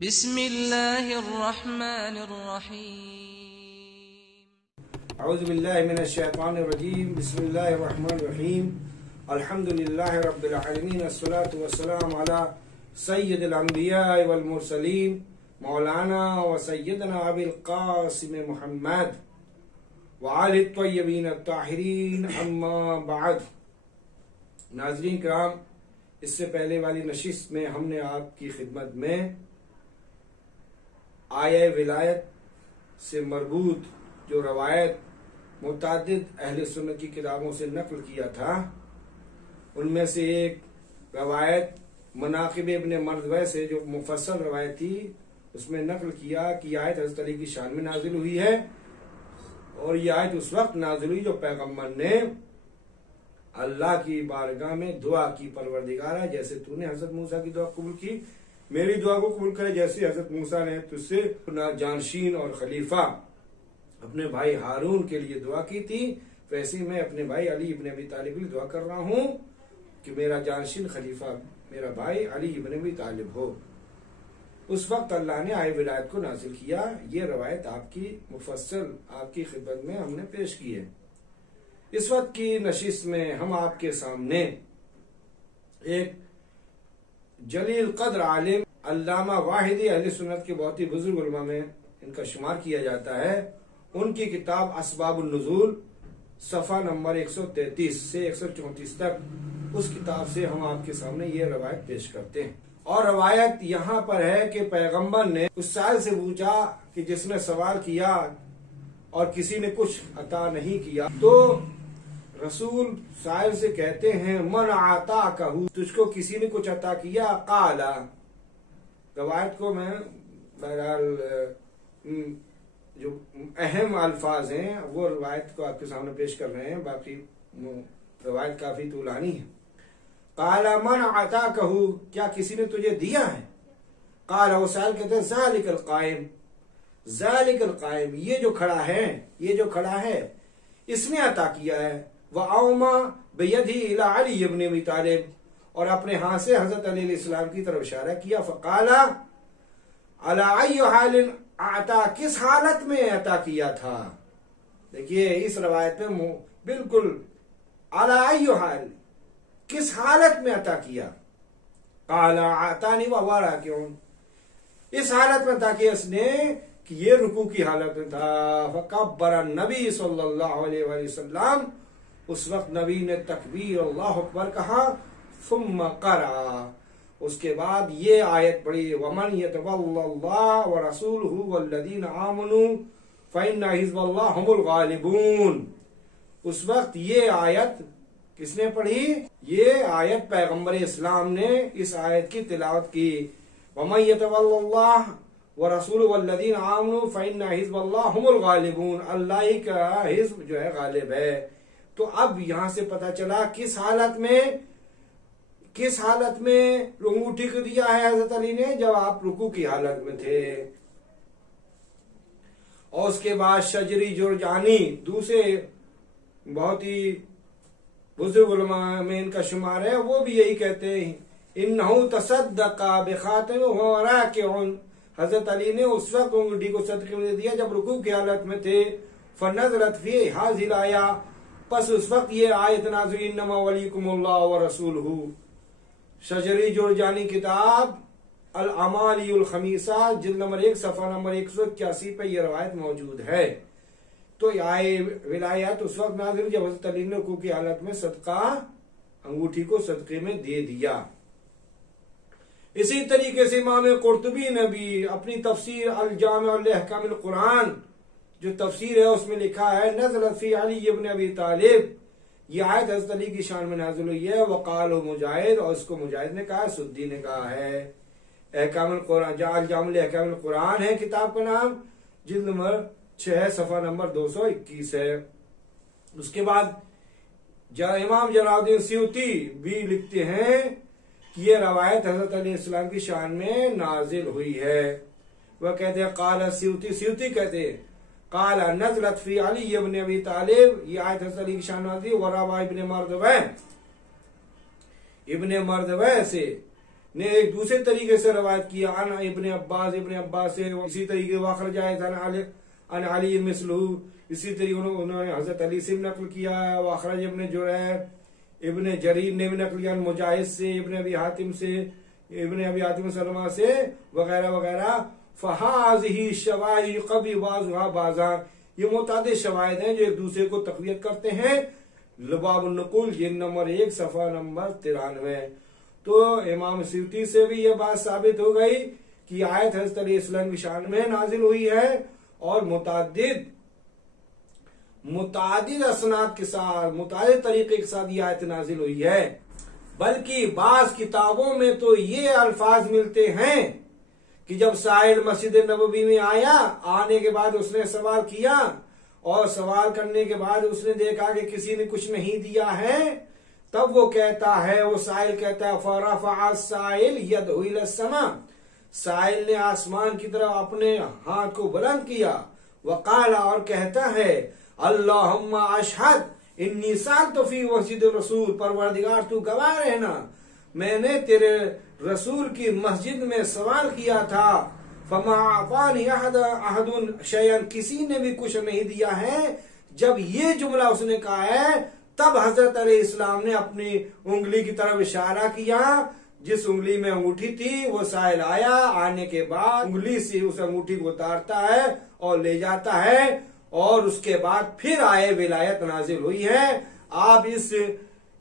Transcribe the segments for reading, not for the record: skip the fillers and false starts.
बिस्मिल्लाहिर्रहमानिर्रहीम। औज़ुबिल्लाहि मिनश्शैतानिर्रजीम। बिस्मिल्लाहिर्रहमानिर्रहीम। अल्हम्दुलिल्लाहि रब्बिल आलमीन। अस्सलातु वस्सलामु अला सय्यिदिल अंबिया वल मुरसलीन मौलाना व सय्यदना अबिल कासिम मुहम्मद व आलिहि त्वय्यबीन अत्ताहिरीन, अम्मा बाद। नाज़रीन किराम, इससे पहले वाली नशिस्त में हमने आपकी खिदमत में आया विलायत से मरबूत जो रवायत मुतादिद अहले सुन्नत की किताबों से नकल किया था, उनमें से एक रवायत मनाकिब इब्न मर्दवह से जो मुफस्सल रवायत थी, उसमें नकल किया कि आयत हज़रत अली की शान में नाजिल हुई है। और यह आयत उस वक्त नाजिल हुई जो पैगम्बर ने अल्लाह की बारगाह में दुआ की, परवरदिगारा जैसे तूने हजरत मूसा की दुआ कबूल की, मेरी दुआ को कबूल करे। जैसे हजरत मूसा ने तुझसे अपना जानशीन और खलीफा अपने भाई हारून के लिए दुआ की थी, वैसे मैं अपने भाई अली इब्न अबी तालिब के लिए दुआ कर रहा हूं कि मेरा जानशीन खलीफा मेरा भाई अली इब्न अबी तालिब हो। उस वक्त अल्लाह ने आय विलायत को नाजिल किया। ये रवायत आपकी मुफस्सल आपकी खिदमत में हमने पेश की है। इस वक्त की नशिस्त में हम आपके सामने एक जलील कद्र आलिम अल्लामा वाहिदी अहले सुन्नत के बहुत ही बुजुर्ग उलमा में इनका शुमार किया जाता है, उनकी किताब असबाबुन नुज़ूल सफ़ा नंबर 133 से 134 तक, उस किताब से हम आपके सामने ये रवायत पेश करते हैं। और रवायत यहाँ पर है कि पैगंबर ने उस साल से पूछा कि जिसने सवाल किया और किसी ने कुछ अता नहीं किया, तो रसूल साहिब से कहते हैं मन आता कहू, तुझको किसी ने कुछ अता किया? काला। रवायत को मैं बहरहाल जो अहम अल्फाज हैं वो रवायत को आपके सामने पेश कर रहे हैं, बाकी रवायत काफी तूलानी है। काला मन आता कहू, क्या किसी ने तुझे दिया है? काला, वो साहिब कहते हैं ज़ालिकल कायम, ज़ालिकल कायम, ये जो खड़ा है, ये जो खड़ा है इसने अता किया है। वह औमा बेयदी इला अली इब्न अबी तालिब, और अपने हाथ से हजरत अली अलैहिस्सलाम की तरफ इशारा किया। फकाला अला अय्यु हालिन आता, किस हालत में अता किया था? देखिए इस रवायत में बिल्कुल अला अय्यु हाल, किस हालत में अता किया? काला आतानी वारा, क्यों इस हालत में अता किया इसने कि ये रुकू की हालत में था। फकब्बर नबी सल्लल्लाहु अलैहि वसल्लम, उस वक्त नबी ने तकबीर अल्लाहु अकबर कहा। सुम्मा करा, उसके बाद ये आयत पढ़ी, वमन यतवल्लल्लाह व रसूलहु वल्लज़ीना आमनू फइन्ना हिज़्बल्लाह हुमुल गालिबून। उस वक्त ये आयत किसने पढ़ी? ये आयत पैगंबर इस्लाम ने इस आयत की तिलावत की। वमन यतवल्लल्लाह व रसूलहु वल्लज़ीना आमनू फइन्ना हिज़्बल्लाह हुमुल गालिबून, अल्लाह ही का हिज़्ब जो है गालिब है। तो अब यहां से पता चला किस हालत में अंगूठी को दिया है हजरत अली ने, जब आप रुकू की हालत में थे। और उसके बाद शजरी जुरजानी, दूसरे बहुत ही बुजुर्ग उलमा में इनका शुमार है, वो भी यही कहते हैं इन्नहु तसद्दका बिखातिम व राकिउन, हजरत अली ने उस वक्त अंगूठी को सदके में दिया जब रुकू की हालत में थे। फनज़रत फी हाज़िल आया, बस उस वक्त ये आयत नाज़िल इन्नमा वलियुकुमुल्लाह व रसूलहु। शजरी जुरजानी किताब अल अमालियुल खमीसा जिल्द नंबर 1 सफ़ा नंबर 181 पे ये रवायत मौजूद है। तो आए विलायत उस वक्त नाज़िल जब हज़रत अली ने रुकू की हालत में सदका अंगूठी को सदके में दे दिया। इसी तरीके से इमाम कुर्तुबी ने भी अपनी तफसीर अल जामे अल अहकामिल कुरान जो तफसीर है उसमें लिखा है नज़लत फी अली इब्न अबी तालिब, ये आयत हज़रत अली की शान में नाज़िल हुई है। वक़ाल मुजाहिद, और इसको मुजाहिद ने कहा, सुद्दी ने कहा है। अहकामुल कुरान जामुल अहकामुल कुरान है किताब का नाम, जिल्द नंबर 6 सफ़ा नंबर 221 है। उसके बाद इमाम जलालुद्दीन सयूती भी लिखते हैं कि ये रवायत हज़रत अली इस्लाम की शान में नाजिल हुई है। वह कहते हैं काला सयूती कहते हैं काला नज़लत फी अली इब्न अबी तालिब, ये आयत हज़रत अली की शान में नाज़िल। वरावा इब्न मर्दवह से ने एक दूसरे तरीके से रवायत किया, अन इब्ने अब्बास से इसी तरीके वाखर जाए अन अली मिसलू, इसी तरीके उन्होंने हजरत अली से नकल किया। वाखरज इब्ने जुरैर इब्ने जरीर ने भी नकल किया, मुजाहिद से, इब्ने अबी हातिम से, इब्ने अबी हातिम सलमा से वगैरह वगैरह। फहाज़िही शवाहिद कवी बाज़ुहा बाज़ा, ये मुतादिद शवाहिद हैं जो एक दूसरे को तक़वियत करते हैं। लुबाबुन नुकुल जिल्द नंबर 1 सफ़ा नंबर 93। तो इमाम सियूती से भी यह बात साबित हो गई कि आयत हज़रत अली की शान में नाजिल हुई है और मुतादिद असनाद के साथ, मुतादिद तरीके के साथ ये आयत नाजिल हुई है। बल्कि बाज किताबों में तो ये अल्फाज मिलते हैं कि जब साहिल मस्जिद नबवी में आया, आने के बाद उसने सवाल किया और सवाल करने के बाद उसने देखा कि किसी ने कुछ नहीं दिया है, तब वो कहता है, वो साहिल कहता है फरफ़अ साहिल यदहु इला समा, साहिल ने आसमान की तरफ अपने हाथ को बुलंद किया। वक़ाला, और कहता है अल्लाहुम्मा अशहद इन्नी सालतु फी मस्जिद रसूल, परवरदिगार तू गवाह रहना, मैंने तेरे रसूल की मस्जिद में सवाल किया था। फमा अतानी अहदुन शयअन, किसी ने भी कुछ नहीं दिया है। जब ये जुमला उसने कहा है, तब हजरत अलैहिस्सलाम ने अपनी उंगली की तरफ इशारा किया, जिस उंगली में अंगूठी थी। वो साहिल आया, आने के बाद उंगली से उस अंगूठी को उतारता है और ले जाता है, और उसके बाद फिर आए विलायत नाजिल हुई है। आप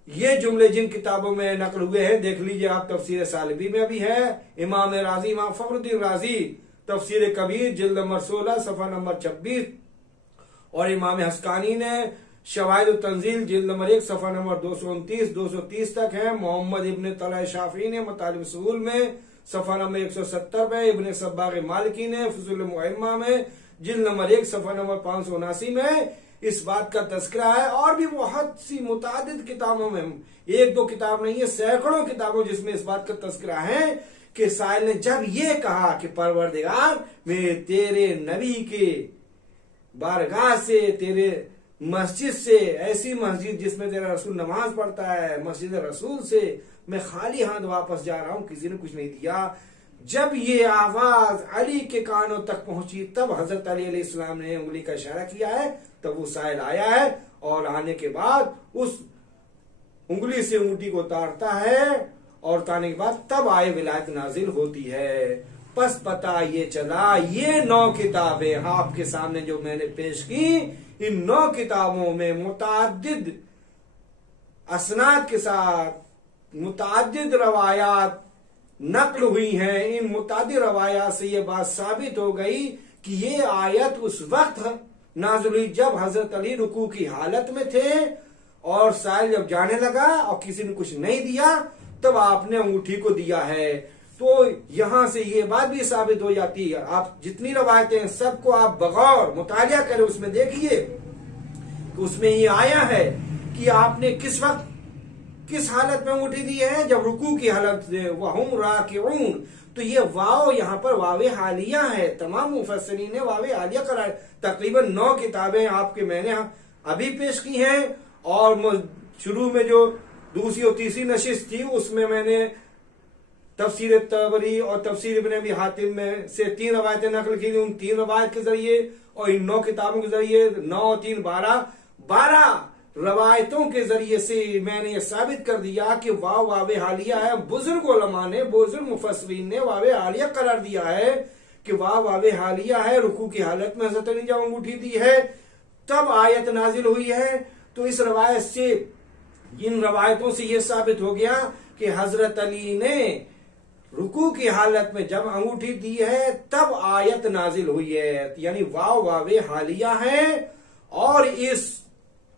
ये जुमले जिन किताबों में नकल हुए हैं देख लीजिए आप, तफसीर सालिबी में भी है, इमाम राजी, इमाम फखरुद्दीन राजी तफसीर कबीर जिल्द नंबर 16 सफ़ा नंबर 26, और इमाम हस्कानी ने शवाहिद तंजील जिल्द नंबर 1 सफ़ा नंबर 229-230 तक है। मोहम्मद इब्ने तला शाफी ने मतालिब सुहूल में सफ़ा नंबर 170 पे, इब्ने सब्बाग मालिकी ने फुसूल मुअम्मा में जिल्द नंबर 1 सफ़ा नंबर 579 में इस बात का तस्करा है। और भी बहुत सी मुतादिद किताबों में, एक दो किताब नहीं है, सैकड़ों किताबों जिसमें इस बात का तस्करा है कि साहिल ने जब ये कहा कि परवरदिगार मैं तेरे नबी के बारगाह से, तेरे मस्जिद से, ऐसी मस्जिद जिसमें तेरा रसूल नमाज पढ़ता है, मस्जिद रसूल से मैं खाली हाथ वापस जा रहा हूं, किसी ने कुछ नहीं दिया। जब ये आवाज अली के कानों तक पहुंची, तब हजरत अली अलैहिस्सलाम ने उंगली का इशारा किया है, तब वो साहिल आया है, और आने के बाद उस उंगली से अंगूठी को उतारता है, और उतारने के बाद तब आए विलायत नाजिल होती है। बस पता ये चला, ये 9 किताबें आपके सामने जो मैंने पेश की, इन 9 किताबों में मुताद्दिद असनाद के साथ मुताद्दिद रवायात नकल हुई हैं। इन मुताद्दिद रवायात से ये बात साबित हो गई कि ये आयत उस वक्त नाज़िल हुई जब हजरत अली रुकू की हालत में थे, और साहिल जब जाने लगा और किसी ने कुछ नहीं दिया, तब आपने अंगूठी को दिया है। तो यहां से ये बात भी साबित हो जाती है, आप जितनी रवायतें हैं सबको आप बगौर मुतालिया करें, उसमें देखिए कि उसमें ये आया है कि आपने किस वक्त किस हालत में अंगूठी दी है, जब रुकू की हालत से, वहुम राकिऊन। तो ये वाव यहाँ पर वावे हालिया है, तमाम मुफस्सिरीन ने वावे हालिया करार। तकरीबन 9 किताबें आपके मैंने अभी पेश की हैं, और शुरू में जो दूसरी और तीसरी नशिस्त थी उसमें मैंने तफसीर तबरी और तफसीर इब्ने अबी हातिम में से 3 रवायतें नकल की थी। उन 3 रवायत के जरिए और इन 9 किताबों के जरिए 9 और 3 12 रवायतों के जरिए से मैंने ये साबित कर दिया कि वावे हालिया है। बुजुर्ग उलमा ने, बुजुर्ग मुफस्सिरीन ने वावे हालिया करार दिया है कि वावे हालिया है, रुकू की हालत में हज़रत अली जब अंगूठी दी है तब आयत नाजिल हुई है। तो इस रवायत से, इन रवायतों से यह साबित हो गया कि हजरत अली ने रुकू की हालत में जब अंगूठी दी है तब आयत नाजिल हुई है, यानी वावे हालिया है। और इस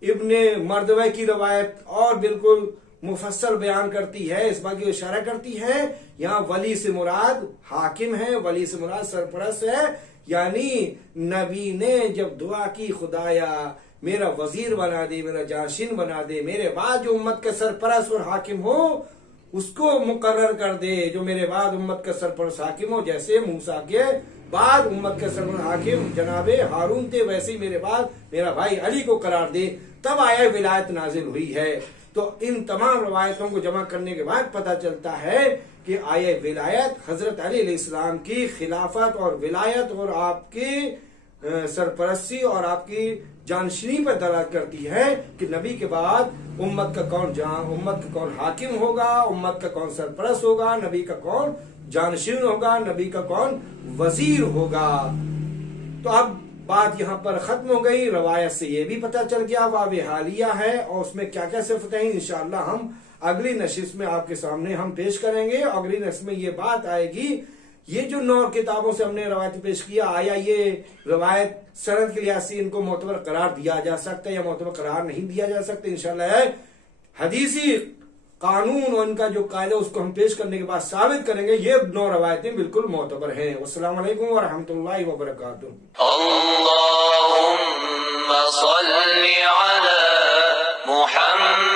इब्ने मर्दवे की रवायत और बिल्कुल मुफस्सल बयान करती है, इस बात की इशारा करती है, यहाँ वली से मुराद हाकिम है, वली से मुराद सरपरस्त है। यानी नबी ने जब दुआ की, खुदाया मेरा वजीर बना दे, मेरा जाशिन बना दे, मेरे बाद जो उम्मत के सरपरस्त और हाकिम हो उसको मुकर्रर कर दे, जो मेरे बाद उम्मत के सरपरस्त हाकिम हो। जैसे मूसा के बाद उम्मत के सरपरस्त हाकिम जनाबे हारून थे, वैसे ही मेरे बाद मेरा भाई अली को करार दे। तब आया विलायत नाजिल हुई है। तो तो इन तमाम रवायतों को जमा करने के बाद पता चलता है कि आया विलायत हजरत अली अलैहिस्सलाम की खिलाफत और विलायत और आपकी सरपरस्ती और आपकी जानशीनी पर दलालत करती है कि नबी के बाद उम्मत का कौन हाकिम होगा, उम्मत का कौन सरपरस्त होगा, नबी का कौन जानशीन होगा, नबी का कौन वजीर होगा। तो अब बात यहाँ पर खत्म हो गई। रवायत से ये भी पता चल गया वाव हालिया है और उसमें क्या क्या सिफतें हैं। इंशाअल्लाह हम अगली नशिस्त में आपके सामने हम पेश करेंगे। अगली नशिस्त में ये बात आएगी, ये जो 9 किताबों से हमने रवायत पेश किया, आया ये रवायत सनद के लिहाज से इनको मोतबर करार दिया जा सकता है या मोतबर करार नहीं दिया जा सकता। इंशाअल्लाह हदीसी कानून और इनका जो कायदा उसको हम पेश करने के बाद साबित करेंगे ये 9 रवायतें बिल्कुल मोतबर हैं। अस्सलाम वालेकुम व रहमतुल्लाहि व बरकातुहू। अल्लाहुम्मा सल्ली अला मुहम्मद।